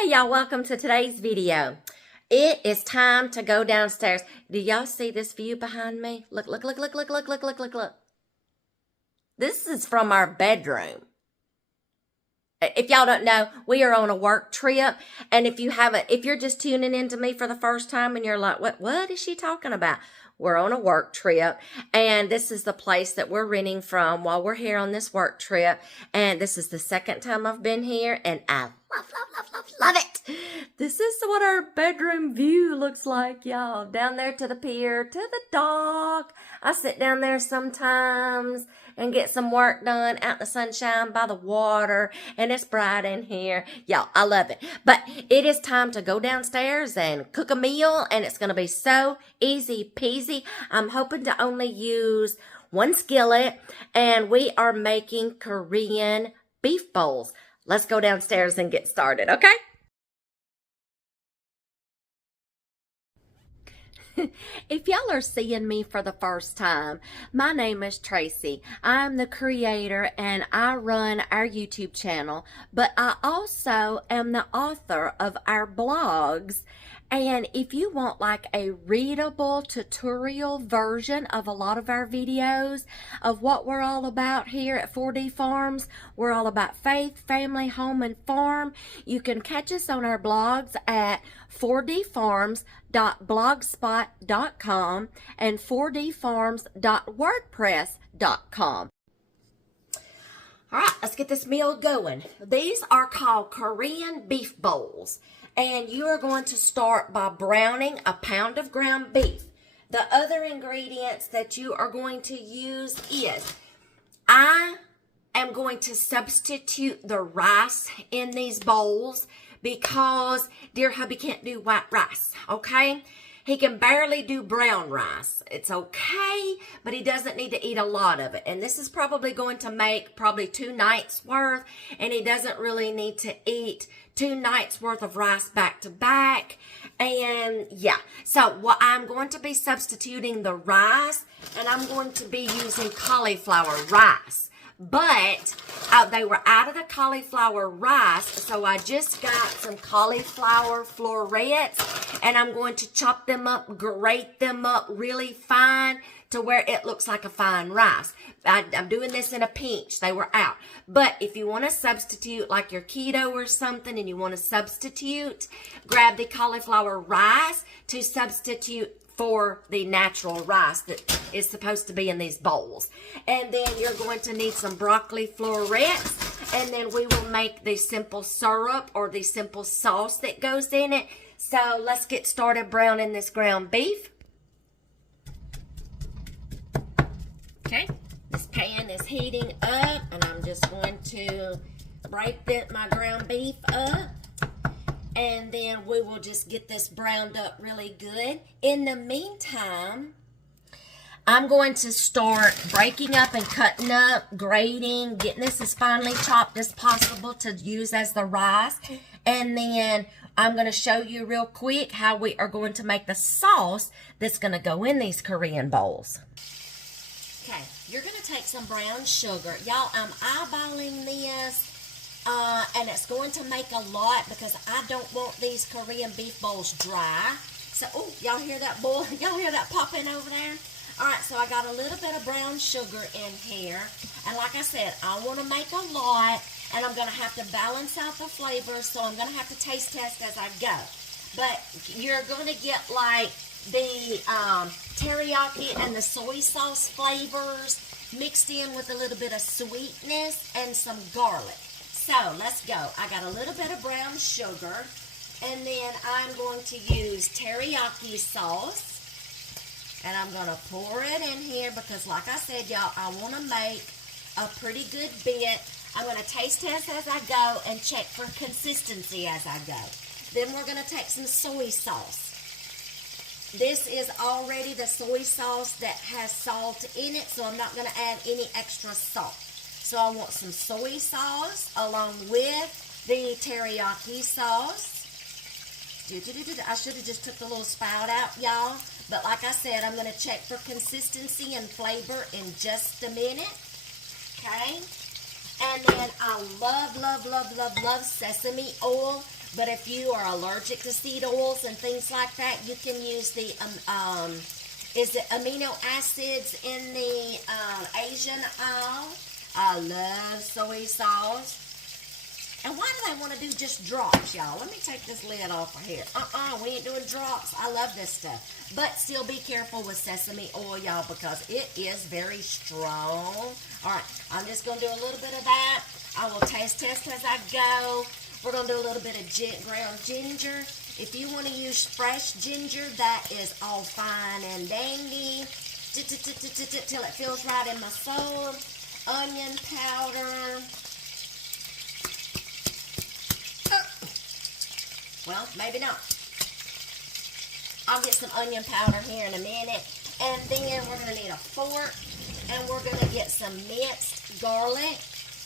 Hey y'all, welcome to today's video. It is time to go downstairs. Do y'all see this view behind me? Look. This is from our bedroom. If y'all don't know, we are on a work trip. And if you're just tuning in to me for the first time and you're like, what is she talking about? We're on a work trip, and this is the place that we're renting from while we're here on this work trip. And this is the second time I've been here, and I love it. This is what our bedroom view looks like, y'all. Down there to the pier, to the dock. I sit down there sometimes and get some work done out in the sunshine by the water, and it's bright in here. Y'all, I love it. But it is time to go downstairs and cook a meal, and it's going to be so easy peasy. I'm hoping to only use one skillet, and we are making Korean beef bowls. Let's go downstairs and get started, okay? If y'all are seeing me for the first time, my name is Tracy. I'm the creator and I run our YouTube channel, but I also am the author of our blogs. And if you want like a readable tutorial version of a lot of our videos of what we're all about here at 4D Farms, we're all about faith, family, home, and farm. You can catch us on our blogs at 4dfarms.blogspot.com and 4dfarms.wordpress.com. All right, let's get this meal going. These are called Korean beef bowls. And you are going to start by browning a pound of ground beef. The other ingredients that you are going to use is, I am going to substitute the rice in these bowls because dear hubby can't do white rice, okay? He can barely do brown rice. It's okay, but he doesn't need to eat a lot of it. And this is probably going to make probably 2 nights worth, and he doesn't really need to eat 2 nights worth of rice back to back. And yeah, so what I'm going to be substituting the rice, and I'm going to be using cauliflower rice. But they were out of the cauliflower rice, so I just got some cauliflower florets, and I'm going to chop them up, grate them up really fine to where it looks like a fine rice. I'm doing this in a pinch. They were out. But if you want to substitute like your keto or something and you want to substitute, grab the cauliflower rice to substitute for the natural rice that is supposed to be in these bowls. And then you're going to need some broccoli florets, and then we will make the simple syrup or the simple sauce that goes in it. So let's get started browning this ground beef. Okay, this pan is heating up, and I'm just going to break my ground beef up. And then we will just get this browned up really good. In the meantime, I'm going to start breaking up and cutting up, grating, getting this as finely chopped as possible to use as the rice. And then I'm going to show you real quick how we are going to make the sauce that's going to go in these Korean bowls. Okay, you're going to take some brown sugar. Y'all, I'm eyeballing this. And it's going to make a lot because I don't want these Korean beef bowls dry. So, oh, y'all hear that boil? Y'all hear that popping over there? All right, so I got a little bit of brown sugar in here. And like I said, I want to make a lot, and I'm going to have to balance out the flavors, so I'm going to have to taste test as I go. But you're going to get like the teriyaki and the soy sauce flavors mixed in with a little bit of sweetness and some garlic. So, let's go. I got a little bit of brown sugar, and then I'm going to use teriyaki sauce, and I'm going to pour it in here because, like I said, y'all, I want to make a pretty good bit. I'm going to taste test as I go and check for consistency as I go. Then we're going to take some soy sauce. This is already the soy sauce that has salt in it, so I'm not going to add any extra salt. So I want some soy sauce along with the teriyaki sauce. I should have just took the little spout out, y'all. But like I said, I'm going to check for consistency and flavor in just a minute. Okay? And then I love sesame oil. But if you are allergic to seed oils and things like that, you can use the, is it amino acids in the Asian aisle? I love soy sauce. And why do they want to do just drops, y'all? Let me take this lid off of here. We ain't doing drops. I love this stuff. But still be careful with sesame oil, y'all, because it is very strong. All right, I'm just going to do a little bit of that. I will taste test as I go. We're going to do a little bit of ground ginger. If you want to use fresh ginger, that is all fine and dandy. Till it feels right in my soul. Onion powder. Well, maybe not. I'll get some onion powder here in a minute. And then we're going to need a fork. And we're going to get some minced garlic.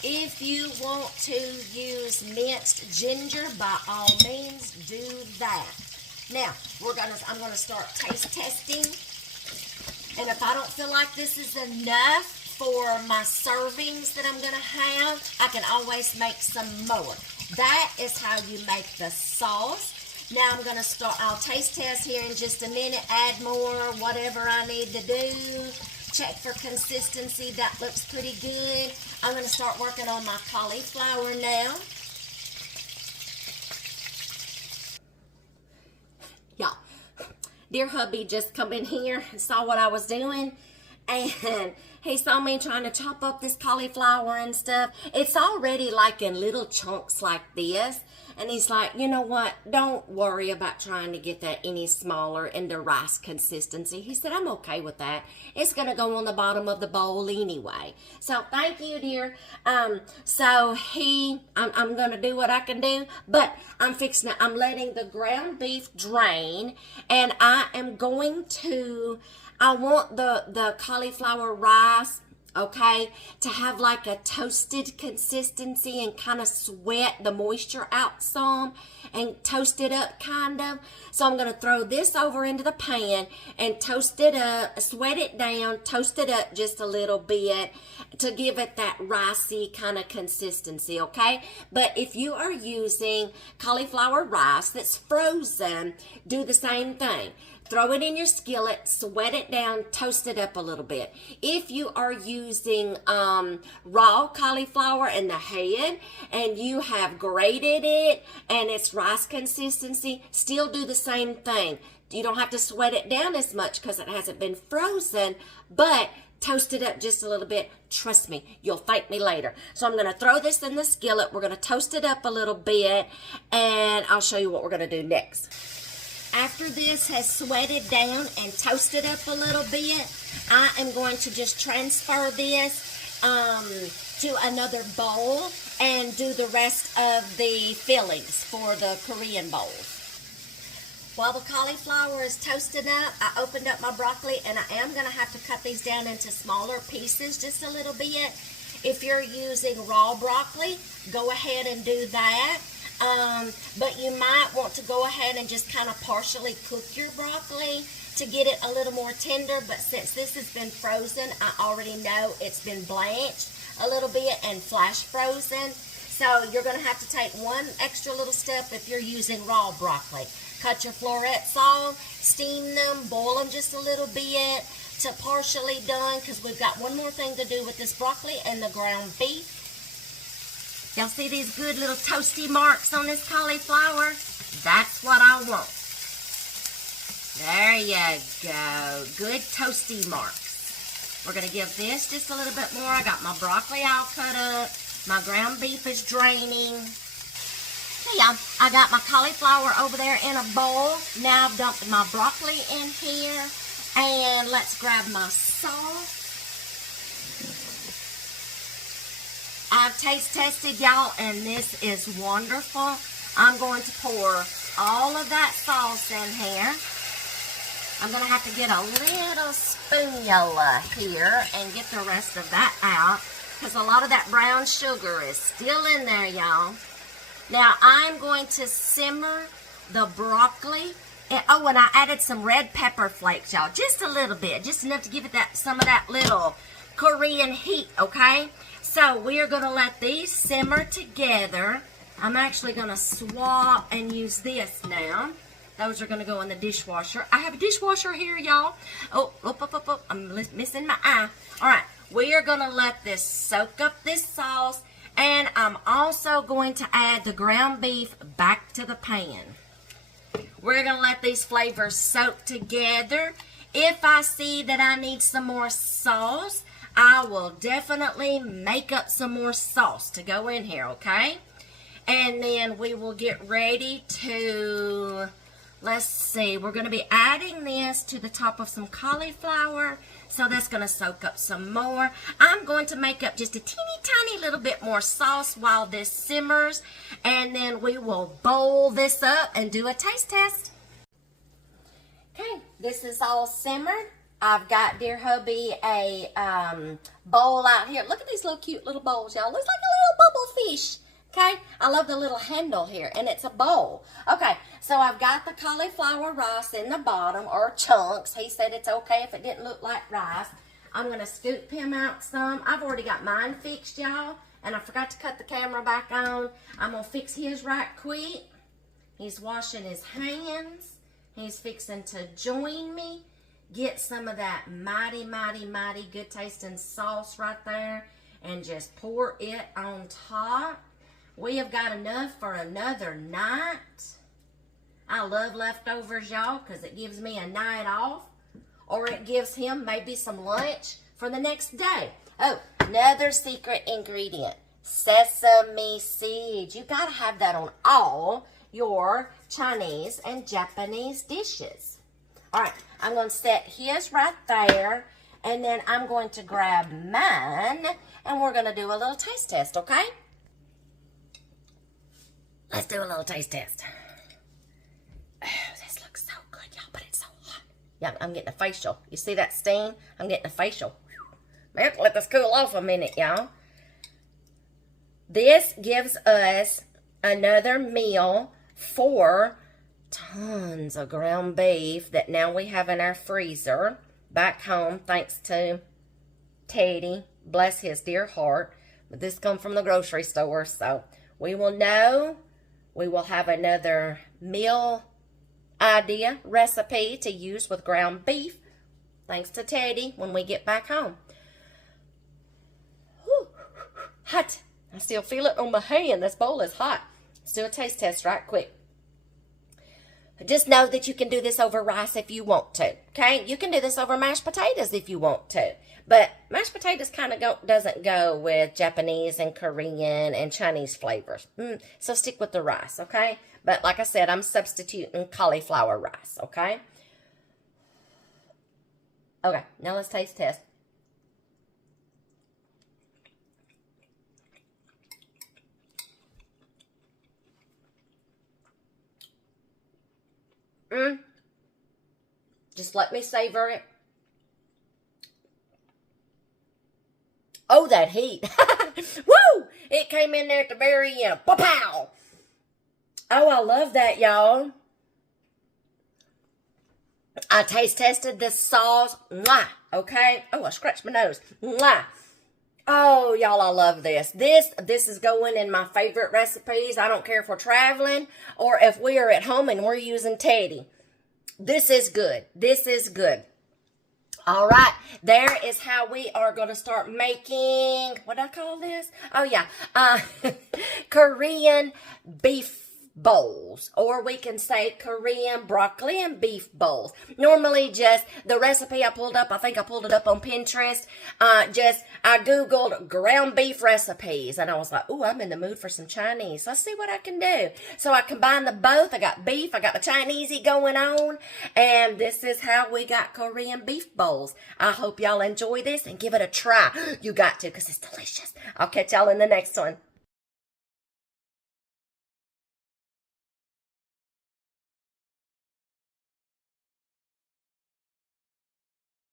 If you want to use minced ginger, by all means, do that. Now, I'm going to start taste testing. And if I don't feel like this is enough for my servings that I'm going to have, I can always make some more. That is how you make the sauce. Now I'm going to start, I'll taste test here in just a minute, add more, whatever I need to do. Check for consistency, that looks pretty good. I'm going to start working on my cauliflower now. Y'all, dear hubby just come in here and saw what I was doing. And he saw me trying to chop up this cauliflower and stuff. It's already like in little chunks like this. And he's like, you know what? Don't worry about trying to get that any smaller into rice consistency. He said, I'm okay with that. It's going to go on the bottom of the bowl anyway. So thank you, dear. I'm going to do what I can do. But I'm letting the ground beef drain. And I want the cauliflower rice, okay, to have like a toasted consistency and kind of sweat the moisture out some and toast it up kind of. So I'm going to throw this over into the pan and toast it up, sweat it down, toast it up just a little bit to give it that ricey kind of consistency, okay? But if you are using cauliflower rice that's frozen, do the same thing. Throw it in your skillet, sweat it down, toast it up a little bit. If you are using raw cauliflower in the head and you have grated it and it's rice consistency, still do the same thing. You don't have to sweat it down as much because it hasn't been frozen, but toast it up just a little bit. Trust me, you'll thank me later. So I'm going to throw this in the skillet. We're going to toast it up a little bit, and I'll show you what we're going to do next. After this has sweated down and toasted up a little bit, I am going to just transfer this to another bowl and do the rest of the fillings for the Korean bowls. While the cauliflower is toasted up, I opened up my broccoli, and I am going to have to cut these down into smaller pieces just a little bit. If you're using raw broccoli, go ahead and do that. But you might want to go ahead and just kind of partially cook your broccoli to get it a little more tender. But since this has been frozen, I already know it's been blanched a little bit and flash frozen. So you're going to have to take one extra little step if you're using raw broccoli. Cut your florets off, steam them, boil them just a little bit to partially done, because we've got one more thing to do with this broccoli and the ground beef. Y'all see these good little toasty marks on this cauliflower? That's what I want. There you go. Good toasty marks. We're going to give this just a little bit more. I got my broccoli all cut up. My ground beef is draining. Hey y'all, I got my cauliflower over there in a bowl. Now I've dumped my broccoli in here. And let's grab my sauce. I've taste tested, y'all, and this is wonderful. I'm going to pour all of that sauce in here. I'm going to have to get a little spatula here and get the rest of that out, because a lot of that brown sugar is still in there, y'all. Now, I'm going to simmer the broccoli. And I added some red pepper flakes, y'all. Just a little bit. Just enough to give it some of that little Korean heat, okay? So we are going to let these simmer together I'm actually going to swap and use this now. Those are going to go in the dishwasher. I have a dishwasher here, y'all. Oh, I'm missing my eye. All right, we are going to let this soak up this sauce. And I'm also going to add the ground beef back to the pan. We're going to let these flavors soak together. If I see that I need some more sauce, I will definitely make up some more sauce to go in here, okay? And then we will get ready to, let's see, we're going to be adding this to the top of some cauliflower. So that's going to soak up some more. I'm going to make up just a teeny tiny little bit more sauce while this simmers. And then we will bowl this up and do a taste test. Okay, this is all simmered. I've got dear hubby a bowl out here. Look at these little cute little bowls, y'all. Looks like a little bubble fish. Okay, I love the little handle here, and it's a bowl. Okay, so I've got the cauliflower rice in the bottom, or chunks. He said it's okay if it didn't look like rice. I'm going to scoop him out some. I've already got mine fixed, y'all, and I forgot to cut the camera back on. I'm going to fix his right quick. He's washing his hands. He's fixing to join me. Get some of that mighty, mighty, mighty good tasting sauce right there, and just pour it on top. We have got enough for another night. I love leftovers, y'all, because it gives me a night off. Or it gives him maybe some lunch for the next day. Oh, another secret ingredient. Sesame seeds. You got to have that on all your Chinese and Japanese dishes. All right, I'm going to set his right there. And then I'm going to grab mine. And we're going to do a little taste test, okay? Let's do a little taste test. Oh, this looks so good, y'all, but it's so hot. Yeah, I'm getting a facial. You see that steam? I'm getting a facial. Let's let this cool off a minute, y'all. This gives us another meal for tons of ground beef that now we have in our freezer back home, thanks to Teddy. Bless his dear heart. But this comes from the grocery store, so we will know. We will have another meal idea, recipe to use with ground beef, thanks to Teddy, when we get back home. Whew. Hot. I still feel it on my hand. This bowl is hot. Let's do a taste test right quick. Just know that you can do this over rice if you want to, okay? You can do this over mashed potatoes if you want to. But mashed potatoes kind of doesn't go with Japanese and Korean and Chinese flavors. So stick with the rice, okay? But like I said, I'm substituting cauliflower rice, okay? Okay, now let's taste test. Just let me savor it. Oh, that heat. Woo! It came in there at the very end. Pow! Oh, I love that, y'all. I taste tested this sauce. Mwah! Okay? Oh, I scratched my nose. Mwah! Oh, y'all, I love this. This is going in my favorite recipes. I don't care if we're traveling or if we are at home and we're using Teddy. This is good. This is good. All right, there is how we are going to start making, what do I call this? Oh, yeah, Korean beef bowls, or we can say Korean broccoli and beef bowls. Normally just the recipe I pulled up, I think I pulled it up on Pinterest, I Googled ground beef recipes, and I was like, ooh, I'm in the mood for some Chinese. Let's see what I can do. So I combined the both. I got beef, I got the Chinesey going on, and this is how we got Korean beef bowls. I hope y'all enjoy this and give it a try. You got to, because it's delicious. I'll catch y'all in the next one.